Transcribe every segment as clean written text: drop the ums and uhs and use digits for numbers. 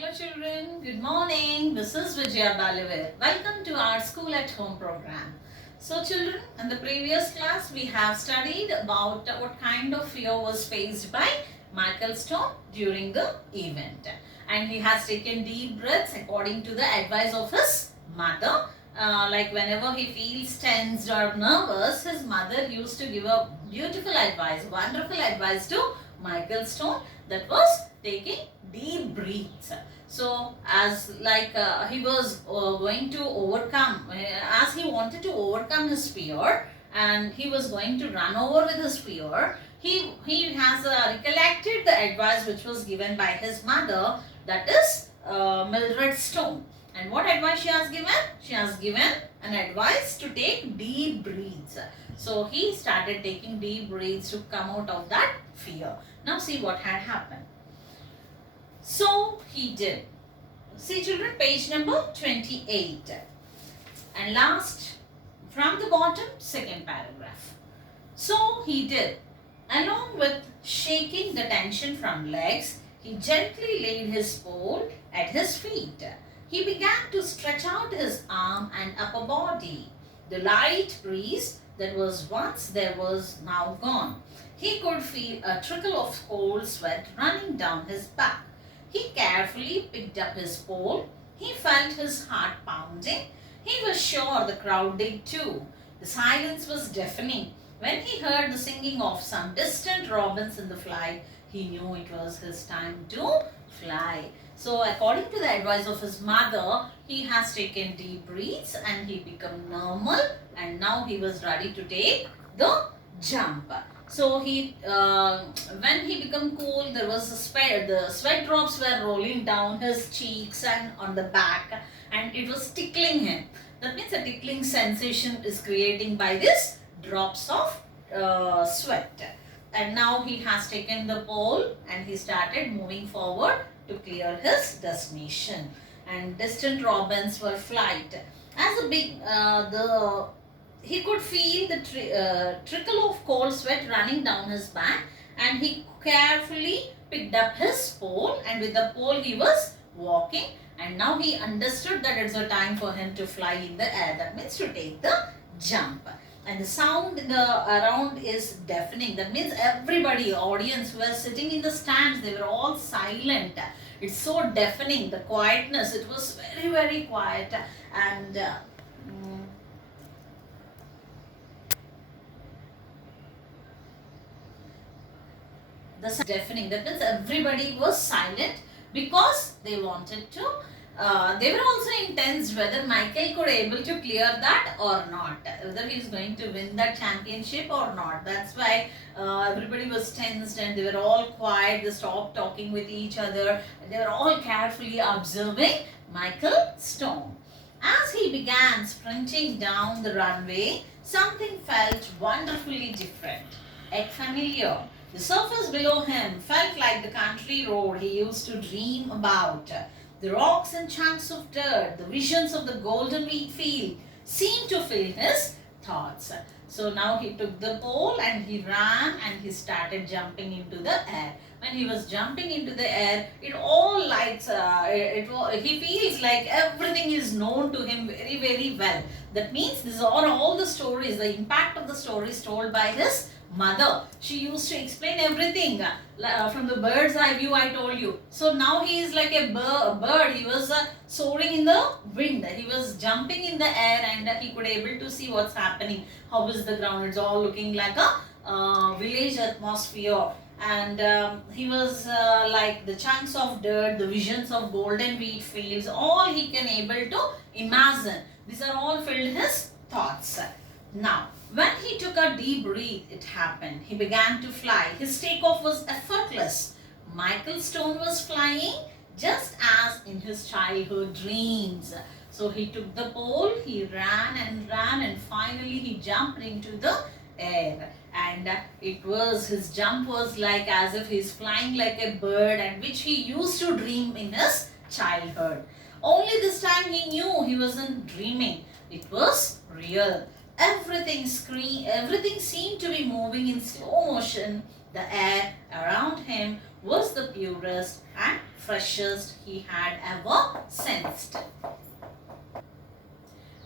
Hello children, good morning. This is Vijaya Balaveer. Welcome to our School at Home program. So children, in the previous class we have studied about what kind of fear was faced by Michael Stone during the event. And he has taken deep breaths according to the advice of his mother. Like whenever he feels tensed or nervous, his mother used to give a beautiful advice, wonderful advice to Michael Stone, that was taking deep breaths. So as he was going to overcome, as he wanted to overcome his fear and he was going to run over with his fear, he has recollected the advice which was given by his mother, that is Mildred Stone. And what advice she has given? She has given an advice to take deep breaths. So he started taking deep breaths to come out of that fear. Now see what had happened. So he did. See children, page number 28. And last, from the bottom, second paragraph. So he did. Along with shaking the tension from legs, he gently laid his pole at his feet. He began to stretch out his arm and upper body. The light breeze that was once there was now gone. He could feel a trickle of cold sweat running down his back. He carefully picked up his pole. He felt his heart pounding. He was sure the crowd did too. The silence was deafening. When he heard the singing of some distant robins in the flight, he knew it was his time to fly. So according to the advice of his mother, he has taken deep breaths and he became normal, and now he was ready to take the jump. So when he became cool, there was the sweat drops were rolling down his cheeks and on the back, and it was tickling him. That means a tickling sensation is creating by this drops of sweat. And now he has taken the pole and he started moving forward to clear his destination. And distant robins were flight. As a big he could feel the trickle of cold sweat running down his back, and he carefully picked up his pole, and with the pole he was walking, and now he understood that it's a time for him to fly in the air. That means to take the jump. And the sound in the around is deafening. That means everybody, audience who were sitting in the stands, they were all silent. It's so deafening, the quietness. It was very, very quiet. And the deafening. That means everybody was silent because they wanted to. They were also intense whether Michael could able to clear that or not, whether he is going to win that championship or not. That's why everybody was tensed and they were all quiet. They stopped talking with each other. They were all carefully observing Michael Stone. As he began sprinting down the runway, something felt wonderfully different, yet familiar. The surface below him felt like the country road he used to dream about. The rocks and chunks of dirt, the visions of the golden wheat field seemed to fill his thoughts. So now he took the pole and he ran and he started jumping into the air. When he was jumping into the air, it all lights, he feels like everything is known to him very, very well. That means these are all the stories, the impact of the stories told by his mother. She used to explain everything from the bird's eye view, I told you. So now he is like a bird. He was soaring in the wind. He was jumping in the air and he could able to see what's happening. How is the ground? It's all looking like a village atmosphere. And he was like the chunks of dirt, the visions of golden wheat fields, all he can able to imagine. These are all filled his thoughts. Now, when he took a deep breath, it happened. He began to fly. His takeoff was effortless. Michael Stone was flying just as in his childhood dreams. So he took the pole, he ran, and finally he jumped into the air. And his jump was like as if he's flying like a bird, and which he used to dream in his childhood. Only this time he knew he wasn't dreaming. It was real. Everything seemed to be moving in slow motion. The air around him was the purest and freshest he had ever sensed.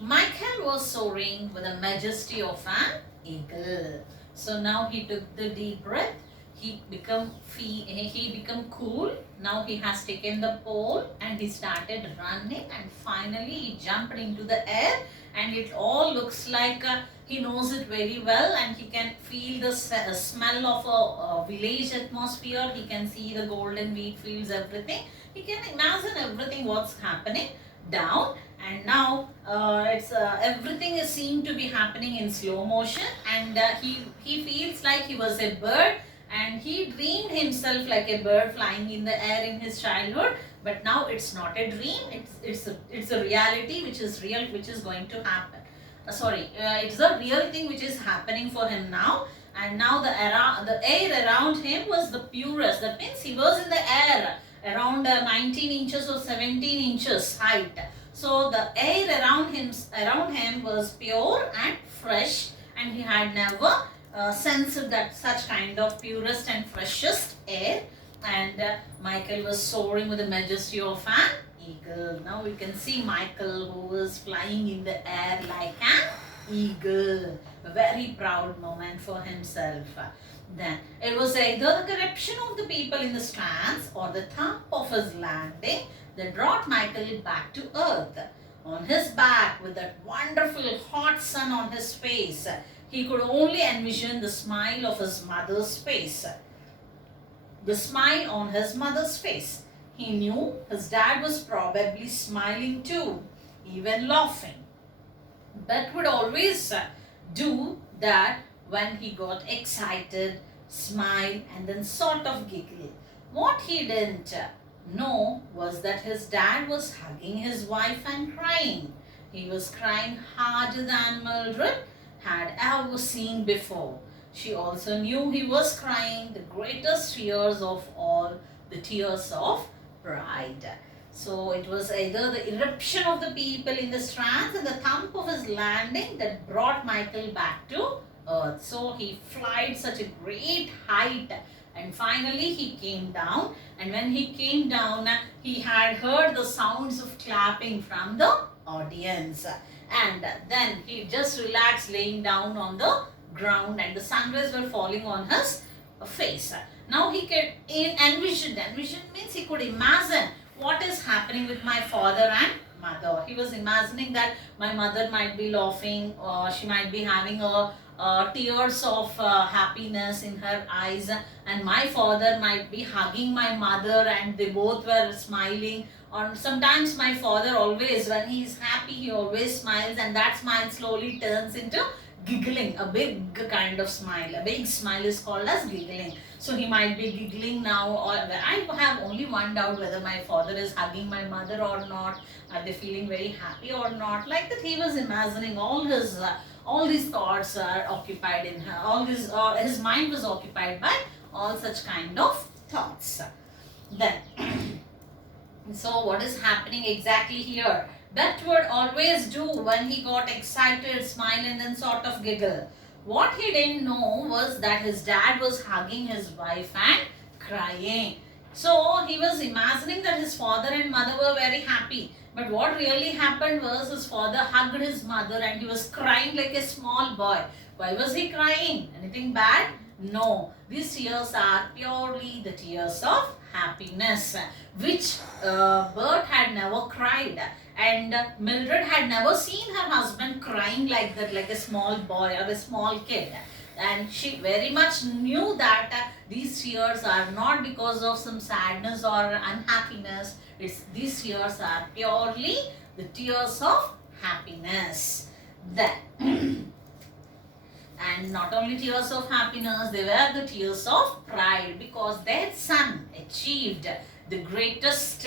Michael was soaring with the majesty of an eagle. So now he took the deep breath. He become cool. Now he has taken the pole and he started running, and finally he jumped into the air, and it all looks like he knows it very well, and he can feel the smell of a village atmosphere. He can see the golden wheat fields, everything. He can imagine everything what's happening down, and now it's everything is seen to be happening in slow motion, and he feels like he was a bird, and he dreamed himself like a bird flying in the air in his childhood. But now it's not a dream, it's a reality which is real, which is going to happen. It's a real thing which is happening for him now. And now the air around him was the purest. That means he was in the air around 19 inches or 17 inches height. So the air around him was pure and fresh, and he had never sensed that such kind of purest and freshest air. And Michael was soaring with the majesty of an eagle. Now we can see Michael, who was flying in the air like an eagle. A very proud moment for himself. Then it was either the corruption of the people in the strands or the thump of his landing that brought Michael back to earth. On his back, with that wonderful hot sun on his face, he could only envision the smile of his mother's face. The smile on his mother's face. He knew his dad was probably smiling too, even laughing, but would always do that when he got excited, smile, and then sort of giggle. What he didn't know was that his dad was hugging his wife and crying. He was crying harder than Mildred had ever seen before. She also knew he was crying the greatest tears of all, the tears of pride. So it was either the eruption of the people in the strands and the thump of his landing that brought Michael back to earth. So he flied such a great height, and finally he came down, and when he came down he had heard the sounds of clapping from the audience, and then he just relaxed laying down on the ground, and the sun rays were falling on his face. Now he could envision means he could imagine what is happening with my father and mother. He was imagining that my mother might be laughing, or she might be having tears of happiness in her eyes, and my father might be hugging my mother and they both were smiling. Or sometimes my father always, when he is happy, he always smiles, and that smile slowly turns into giggling, a big kind of smile. A big smile is called as giggling. So he might be giggling now, or I have only one doubt whether my father is hugging my mother or not. Are they feeling very happy or not? Like that, he was imagining all these thoughts are occupied in her. All this, his mind was occupied by all such kind of thoughts. Then, so what is happening exactly here? That would always do when he got excited, smile, and then sort of giggle. What he didn't know was that his dad was hugging his wife and crying. So he was imagining that his father and mother were very happy. But what really happened was his father hugged his mother and he was crying like a small boy. Why was he crying? Anything bad? No. These tears are purely the tears of happiness, which Bert had never cried. And Mildred had never seen her husband crying like that, like a small boy or a small kid. And she very much knew that these tears are not because of some sadness or unhappiness. These tears are purely the tears of happiness. Then, and not only tears of happiness, they were the tears of pride, because their son achieved the greatest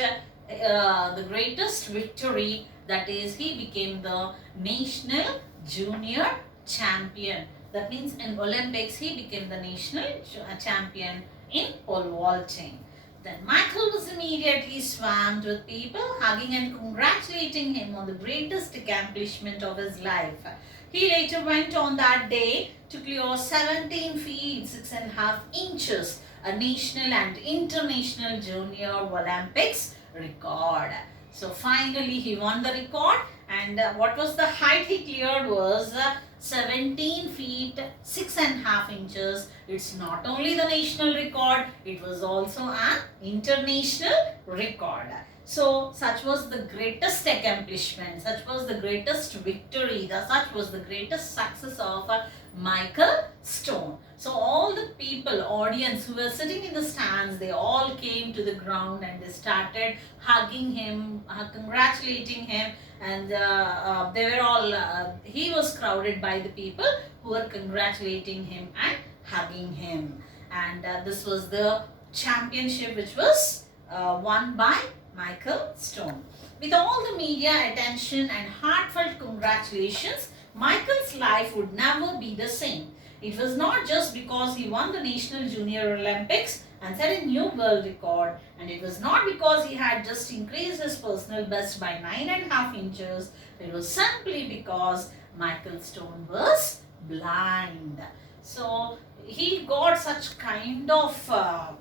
victory, that is, he became the national junior champion. That means in Olympics he became the national champion in pole vaulting. Then Michael was immediately swarmed with people hugging and congratulating him on the greatest accomplishment of his life. He later went on that day to clear 17 feet 6.5 inches a national and international junior Olympics record. So finally he won the record, and what was the height he cleared was 17 feet 6.5 inches. It's not only the national record, it was also an international record. So such was the greatest accomplishment, such was the greatest victory, such was the greatest success of Michael Stone. So all the people, audience who were sitting in the stands, they all came to the ground and they started hugging him, congratulating him, and they were all, he was crowded by the people who were congratulating him and hugging him. And this was the championship which was won by Michael Stone. With all the media attention and heartfelt congratulations, Michael's life would never be the same. It was not just because he won the National Junior Olympics and set a new world record, and it was not because he had just increased his personal best by 9.5 inches. It was simply because Michael Stone was blind. So he got such kind of love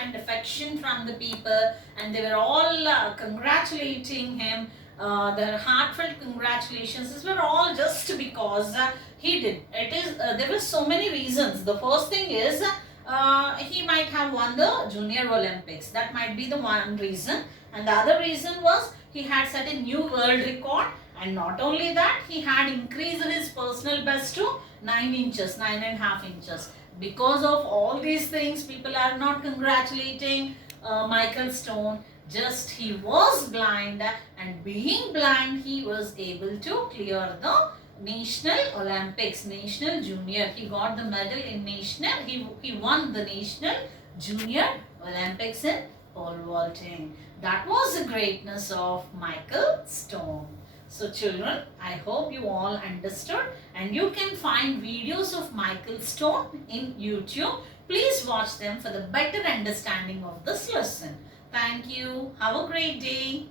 and affection from the people, and they were all congratulating him. Their heartfelt congratulations. These were all just because he did. It is there were so many reasons. The first thing is he might have won the Junior Olympics. That might be the one reason, and the other reason was he had set a new world record. And not only that, he had increased his personal best to 9 inches, 9.5 inches. Because of all these things, people are not congratulating Michael Stone. Just he was blind, and being blind, he was able to clear the National Olympics, National Junior. He got the medal in National, he won the National Junior Olympics in pole vaulting. That was the greatness of Michael Stone. So children, I hope you all understood, and you can find videos of Michael Stone in YouTube. Please watch them for the better understanding of this lesson. Thank you. Have a great day.